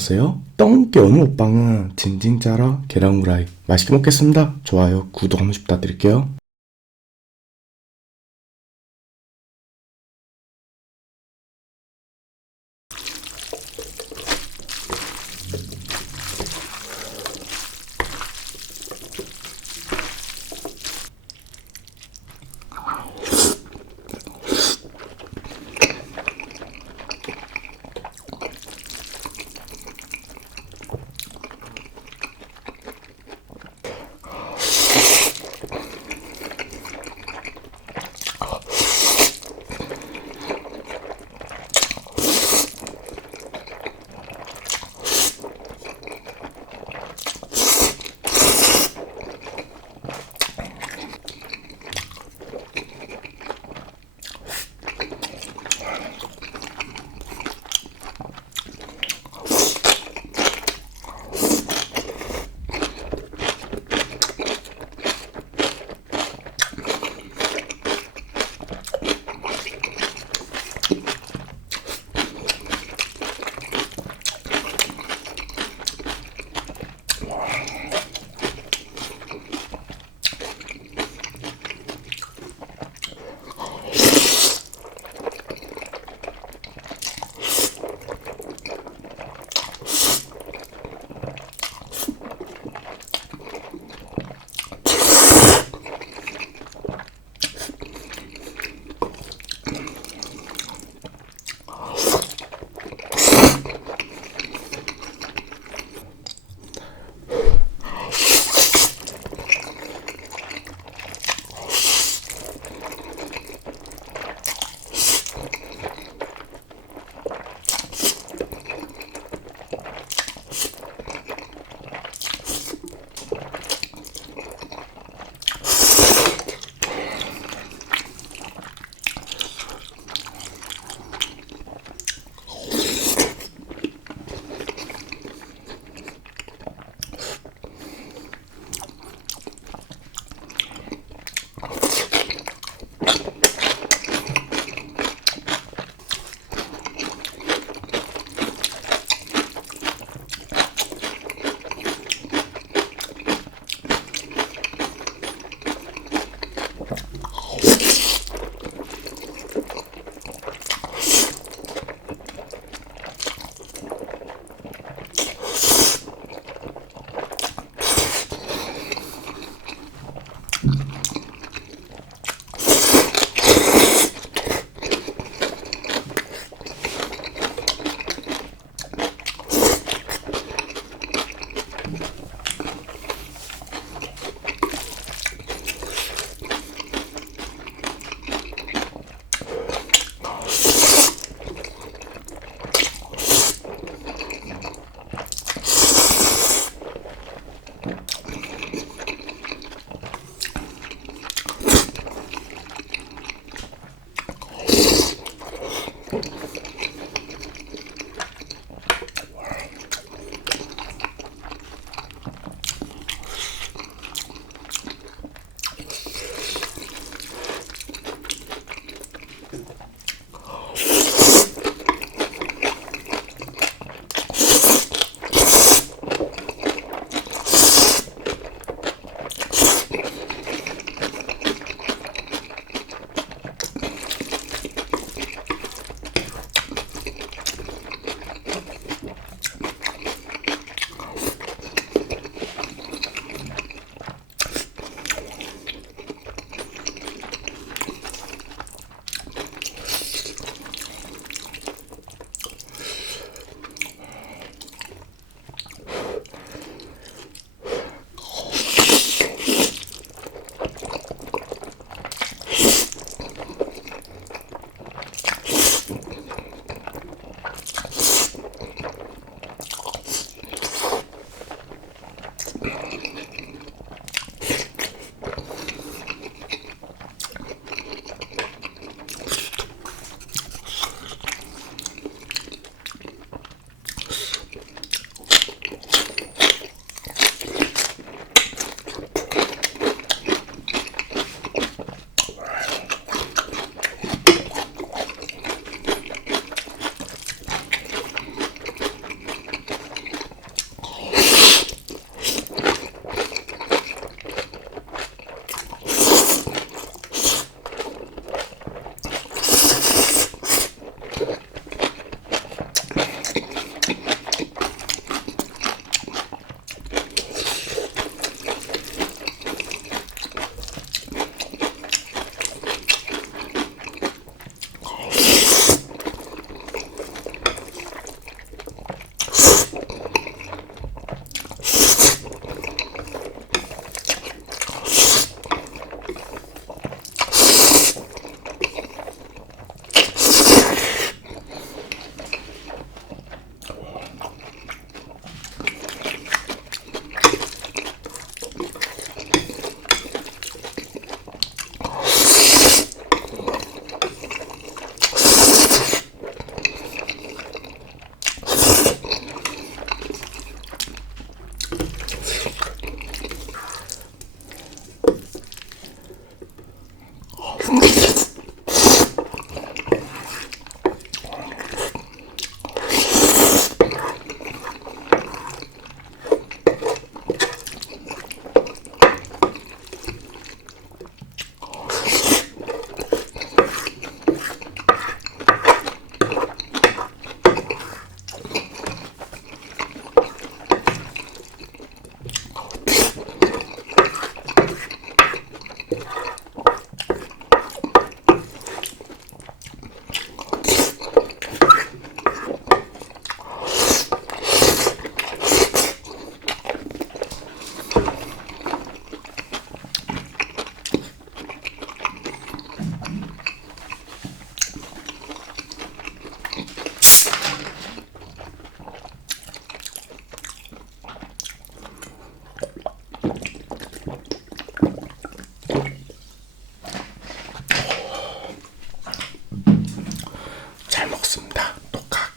안녕하세요. 똥개 오늘 먹방은 진진짜라 계란 후라이 맛있게 먹겠습니다. 좋아요, 구독 한 번씩 부탁드릴게요. 먹습니다. 녹화